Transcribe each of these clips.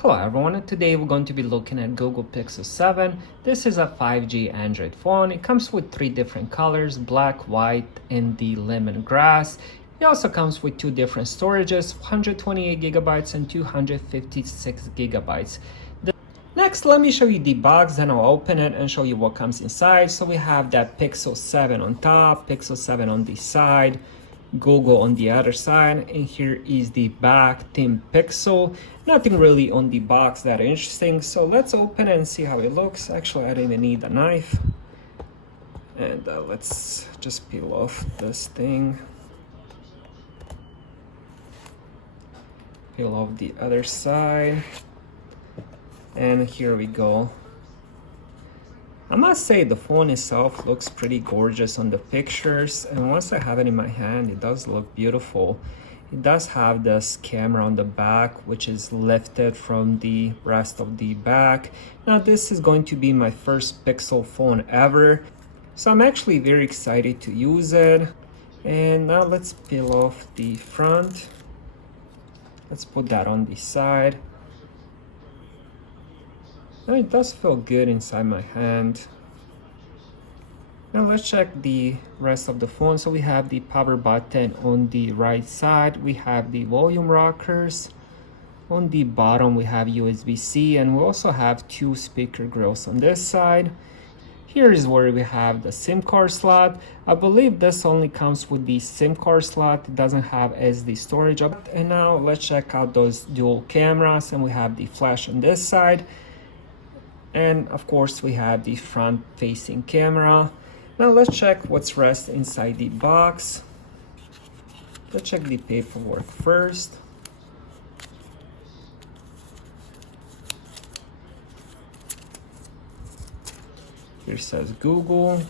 Hello everyone, and today we're going to be looking at Google Pixel 7. This is a 5G Android phone. It comes with 3 different colors, black, white, and the lemongrass. It also comes with 2 different storages, 128 gigabytes and 256 gigabytes. Next, let me show you the box, then I'll open it and show you what comes inside. So we have that Pixel 7 on top, Pixel 7 on the side, Google on the other side, and here is the back Team Pixel. Nothing really on the box that interesting, so let's open it and see how it looks. Actually, I don't even need a knife. And let's just peel off this thing. Peel off the other side. And here we go. I must say the phone itself looks pretty gorgeous on the pictures, and once I have it in my hand, it does look beautiful. It does have this camera on the back, which is lifted from the rest of the back. Now this is going to be my first Pixel phone ever, so I'm actually very excited to use it. And now let's peel off the front. Let's put that on the side. Now it does feel good inside my hand. Now let's check the rest of the phone. So we have the power button on the right side. We have the volume rockers. On the bottom we have USB-C, and we also have 2 speaker grills on this side. Here is where we have the SIM card slot. I believe this only comes with the SIM card slot. It doesn't have SD storage. And now let's check out those dual cameras, and we have the flash on this side. And of course we have the front facing camera. Now let's check what's rest inside the box. Let's check the paperwork first. Here says Google.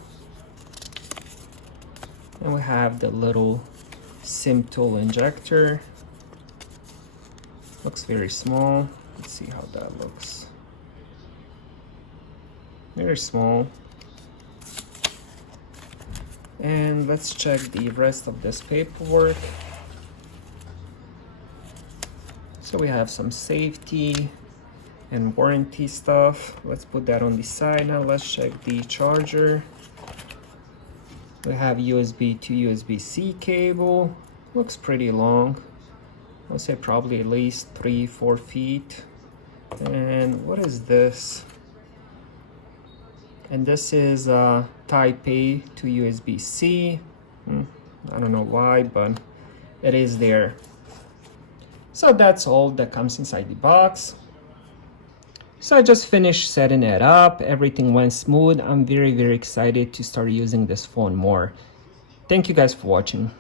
And we have the little SIM tool injector. Looks very small. Let's see how that looks. Very small. And let's check the rest of this paperwork. So we have some safety and warranty stuff. Let's put that on the side. Now let's check the charger. We have USB to USB-C cable. Looks pretty long. I'll say probably at least 3-4 feet. And what is this? And this is Type A to USB-C. I don't know why, but it is there. So that's all that comes inside the box. So I just finished setting it up. Everything went smooth. I'm very excited to start using this phone more. Thank you guys for watching.